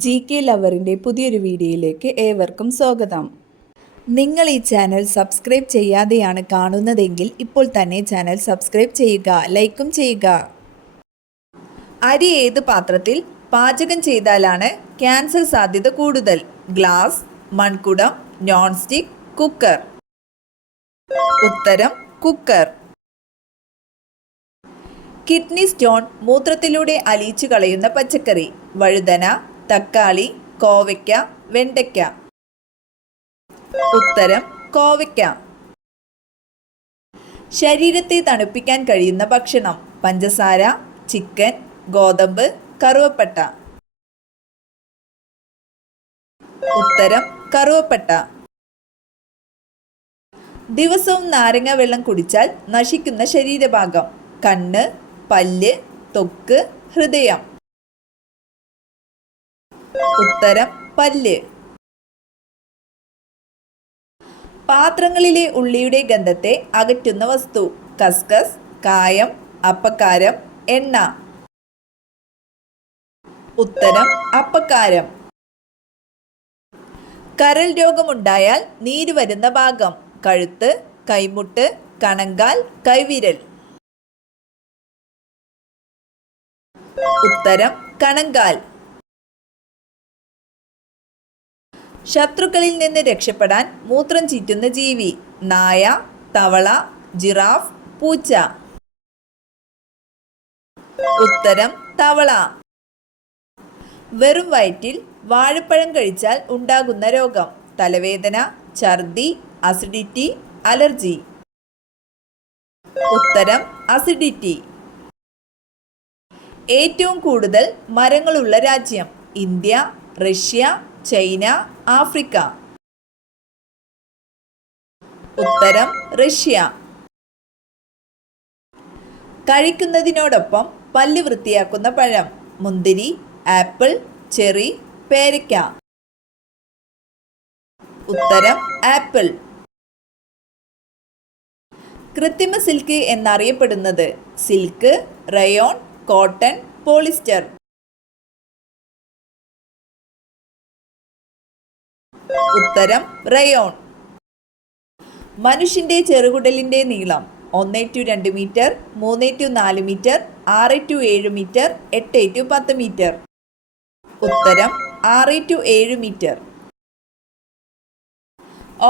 GK ലവറിൻ്റെ പുതിയൊരു വീഡിയോയിലേക്ക് ഏവർക്കും സ്വാഗതം. നിങ്ങൾ ഈ ചാനൽ സബ്സ്ക്രൈബ് ചെയ്യാതെയാണ് കാണുന്നതെങ്കിൽ ഇപ്പോൾ തന്നെ ചാനൽ സബ്സ്ക്രൈബ് ചെയ്യുക, ലൈക്കും ചെയ്യുക. അരി ഏത് പാത്രത്തിൽ പാചകം ചെയ്താലാണ് ക്യാൻസർ സാധ്യത കൂടുതൽ? ഗ്ലാസ്, മൺകുടം, നോൺ സ്റ്റിക്ക്, കുക്കർ. ഉത്തരം കുക്കർ. കിഡ്നി സ്റ്റോൺ മൂത്രത്തിലൂടെ അലിയിച്ചു കളയുന്ന പച്ചക്കറി? വഴുതന, തക്കാളി, കോവയ്ക്ക, വെണ്ടയ്ക്ക. ഉത്തരം കോവയ്ക്ക. ശരീരത്തെ തണുപ്പിക്കാൻ കഴിയുന്ന ഭക്ഷണം? പഞ്ചസാര, ചിക്കൻ, ഗോതമ്പ്, കറുവപ്പട്ട. ഉത്തരം കറുവപ്പട്ട. ദിവസവും നാരങ്ങ വെള്ളം കുടിച്ചാൽ നശിക്കുന്ന ശരീരഭാഗം? കണ്ണ്, പല്ല്, ത്വക്ക്, ഹൃദയം. ഉത്തരം പല്ല്. പാത്രങ്ങളിലെ ഉള്ളിയുടെ ഗന്ധത്തെ അകറ്റുന്ന വസ്തു? കസ്കസ്, കായം, അപ്പക്കാരം, എണ്ണ. ഉത്തരം അപ്പക്കാരം. കരൾ രോഗമുണ്ടായാൽ നീര് വരുന്ന ഭാഗം? കഴുത്ത്, കൈമുട്ട്, കണങ്കാൽ, കൈവിരൽ. ഉത്തരം കണങ്കാൽ. ശത്രുക്കളിൽ നിന്ന് രക്ഷപ്പെടാൻ മൂത്രം ചീറ്റുന്ന ജീവി? നായ, തവള, ജിറാഫ്, പൂച്ച. ഉത്തരം തവള. വെറും വയറ്റിൽ വാഴപ്പഴം കഴിച്ചാൽ ഉണ്ടാകുന്ന രോഗം? തലവേദന, ഛർദി, അസിഡിറ്റി, അലർജി. ഉത്തരം അസിഡിറ്റി. ഏറ്റവും കൂടുതൽ മരങ്ങളുള്ള രാജ്യം? India, Russia, China, Africa. ഉത്തരം റഷ്യ. കഴിക്കുന്നതിനോടൊപ്പം പല്ല് വൃത്തിയാക്കുന്ന പഴം? മുന്തിരി, ആപ്പിൾ, ചെറി, പേരയ്ക്ക. ഉത്തരം ആപ്പിൾ. കൃത്രിമ സിൽക്ക് എന്നറിയപ്പെടുന്നത്? Silk, rayon, cotton, polyester. ഉത്തരം റയോൺ. മനുഷ്യന്റെ ചെറുകുടലിന്റെ നീളം? 1-2 മീറ്റർ, 3-4 മീറ്റർ, 6-7 മീറ്റർ, 8-10 മീറ്റർ. ഉത്തരം 6-7 മീറ്റർ.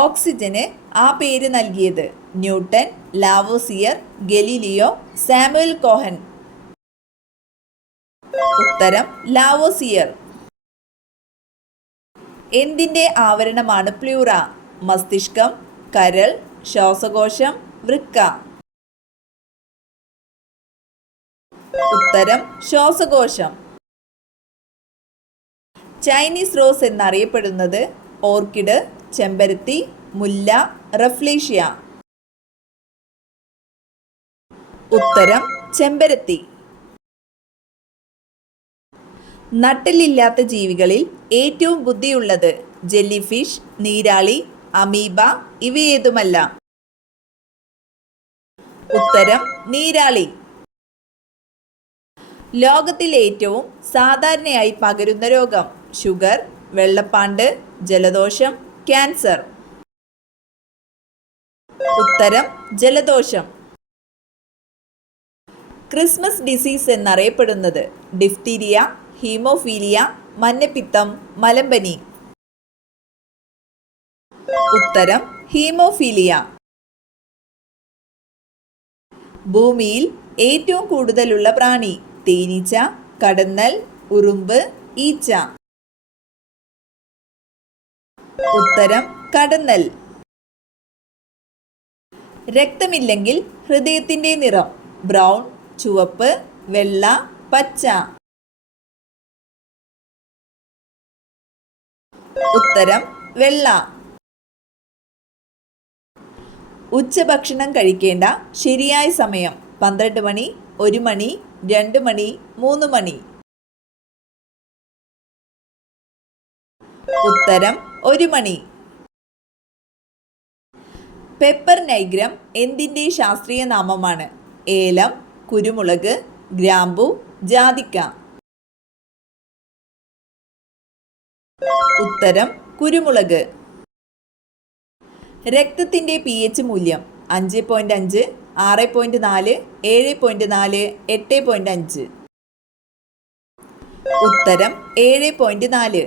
ഓക്സിജന് ആ പേര് നൽകിയത്? Newton, Lavoisier, Galileo, Samuel Cohen. ഉത്തരം ലാവോസിയർ. എന്തിൻ്റെ ആവരണമാണ് പ്ലൂറ? മസ്തിഷ്കം, കരൾ, ശ്വാസകോശം, വൃക്ക. ഉത്തരം ശ്വാസകോശം. ചൈനീസ് റോസ് എന്നറിയപ്പെടുന്നത്? ഓർക്കിഡ്, ചെമ്പരത്തി, മുല്ല, റഫ്ലേഷ്യ. ഉത്തരം ചെമ്പരത്തി. നട്ടെല്ലില്ലാത്ത ജീവികളിൽ ഏറ്റവും ബുദ്ധിയുള്ളത്? ജെല്ലിഫിഷ്, നീരാളി, അമീബ, ഇവയേതുമല്ല. ഉത്തരം നീരാളി. ലോകത്തിൽ ഏറ്റവും സാധാരണയായി പകരുന്ന രോഗം? ഷുഗർ, വെള്ളപ്പാണ്ട്, ജലദോഷം, ക്യാൻസർ. ഉത്തരം ജലദോഷം. ക്രിസ്മസ് ഡിസീസ് എന്നറിയപ്പെടുന്നത്? ഡിഫ്തീരിയ, ഹീമോഫീലിയ, മഞ്ഞപ്പിത്തം, മലമ്പനി. ഉത്തരം ഹീമോഫീലിയ. ഭൂമിയിൽ ഏറ്റവും കൂടുതലുള്ള പ്രാണി? തേനീച്ച, കടന്നൽ, ഉറുമ്പ്, ഈച്ച. ഉത്തരം കടന്നൽ. രക്തമില്ലെങ്കിൽ ഹൃദയത്തിൻ്റെ നിറം? ബ്രൗൺ, ചുവപ്പ്, വെള്ള, പച്ച. ഉത്തരം വെള്ള. ഉച്ചഭക്ഷണം കഴിക്കേണ്ട ശരിയായ സമയം? 12 മണി, 1 മണി, 2 മണി, 3 മണി. ഉത്തരം 1 മണി. പെപ്പർ നൈഗ്രം എന്തിൻ്റെ ശാസ്ത്രീയ നാമമാണ്? ഏലം, കുരുമുളക്, ഗ്രാമ്പു, ജാതിക്ക. ഉത്തരം കുരുമുളക്. രക്തത്തിൻ്റെ pH മൂല്യം 5.5, 6.4, 7.4, 8.5. ഉത്തരം 7.4.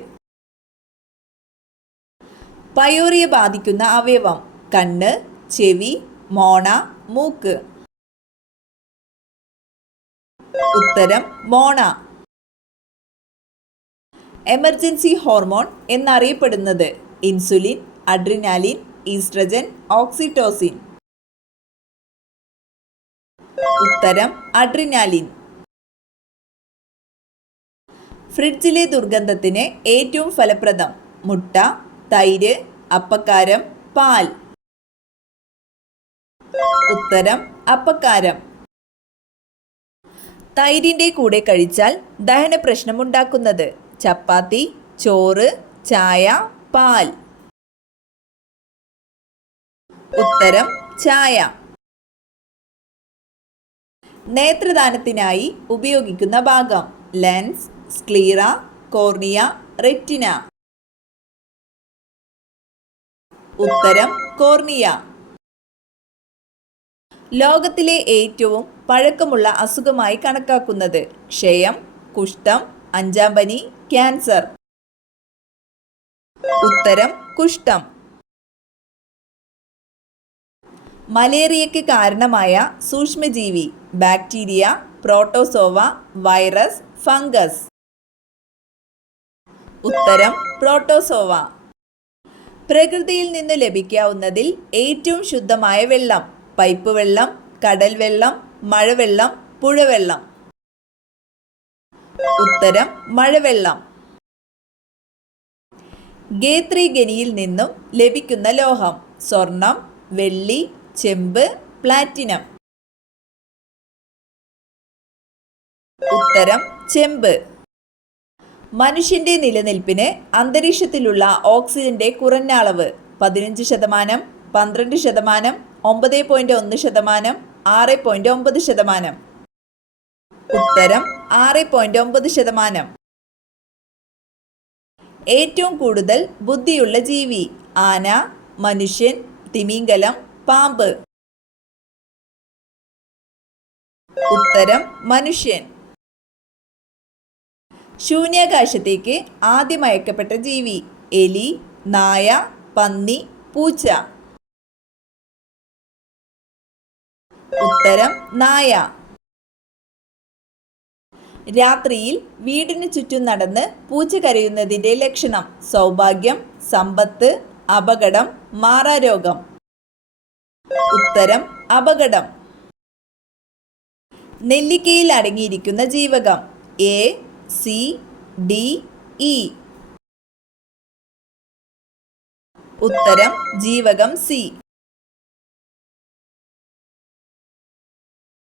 പയോറിയ ബാധിക്കുന്ന അവയവം കണ്ണ്, ചെവി, മോണ, മൂക്ക്. ഉത്തരം മോണ. എമർജൻസി ഹോർമോൺ എന്നറിയപ്പെടുന്നത് ഇൻസുലിൻ, അഡ്രിനാലിൻ, ഈസ്ട്രജൻ, ഓക്സിറ്റോസിൻ. ഉത്തരം അഡ്രിനാലിൻ. ഫ്രിഡ്ജിലെ ദുർഗന്ധത്തിന് ഏറ്റവും ഫലപ്രദം മുട്ട, തൈര്, അപ്പക്കാരം, പാൽ. ഉത്തരം അപ്പക്കാരം. തൈരിൻ്റെ കൂടെ കഴിച്ചാൽ ദഹന പ്രശ്നമുണ്ടാക്കുന്നത് ചപ്പാത്തി, ചോറ്, ചായ, പാൽ. ഉത്തരം ചായ. നേത്രദാനത്തിനായി ഉപയോഗിക്കുന്ന ഭാഗം ലെൻസ്, സ്ക്ലീറ, കോർണിയ, റെറ്റിന. ഉത്തരം കോർണിയ. ലോകത്തിലെ ഏറ്റവും പഴക്കമുള്ള അസുഖമായി കണക്കാക്കുന്നത് ക്ഷയം, കുഷ്ഠം, അഞ്ചാം പനി, ക്യാൻസർ. ഉത്തരം കുഷ്ഠം. മലേറിയയ്ക്ക് കാരണമായ സൂക്ഷ്മജീവി ബാക്ടീരിയ, പ്രോട്ടോസോവ, വൈറസ്, ഫംഗസ്. ഉത്തരം പ്രോട്ടോസോവ. പ്രകൃതിയിൽ നിന്ന് ലഭിക്കാവുന്നതിൽ ഏറ്റവും ശുദ്ധമായ വെള്ളം പൈപ്പ് വെള്ളം, കടൽ വെള്ളം, മഴവെള്ളം, പുഴവെള്ളം. ഉത്തരം മഴവെള്ളം. ഗേത്രി ഖനിയിൽ നിന്നും ലഭിക്കുന്ന ലോഹം സ്വർണം, വെള്ളി, ചെമ്പ്, പ്ലാറ്റിനം. ഉത്തരം ചെമ്പ്. മനുഷ്യന്റെ നിലനിൽപ്പിന് അന്തരീക്ഷത്തിലുള്ള ഓക്സിജന്റെ കുറഞ്ഞ അളവ് 15%, 12%, 9.1%, 6.9%. ഉത്തരം 6.9%. ഏറ്റവും കൂടുതൽ ബുദ്ധിയുള്ള ജീവി ആന, മനുഷ്യൻ, തിമിംഗലം, പാമ്പ്. ഉത്തരം മനുഷ്യൻ. ശൂന്യാകാശത്തേക്ക് ആദ്യം അയക്കപ്പെട്ട ജീവി എലി, നായ, പന്നി, പൂച്ച. ഉത്തരം നായ. രാത്രിയിൽ വീടിന് ചുറ്റും നടന്ന് പൂച്ച കരയുന്നതിൻ്റെ ലക്ഷണം സൗഭാഗ്യം, സമ്പത്ത്, അപകടം, മാറാരോഗം. ഉത്തരം അപകടം. നെല്ലിക്കയിൽ അടങ്ങിയിരിക്കുന്ന ജീവകം എ, സി, ഡി, ഇ. ഉത്തരം ജീവകം സി.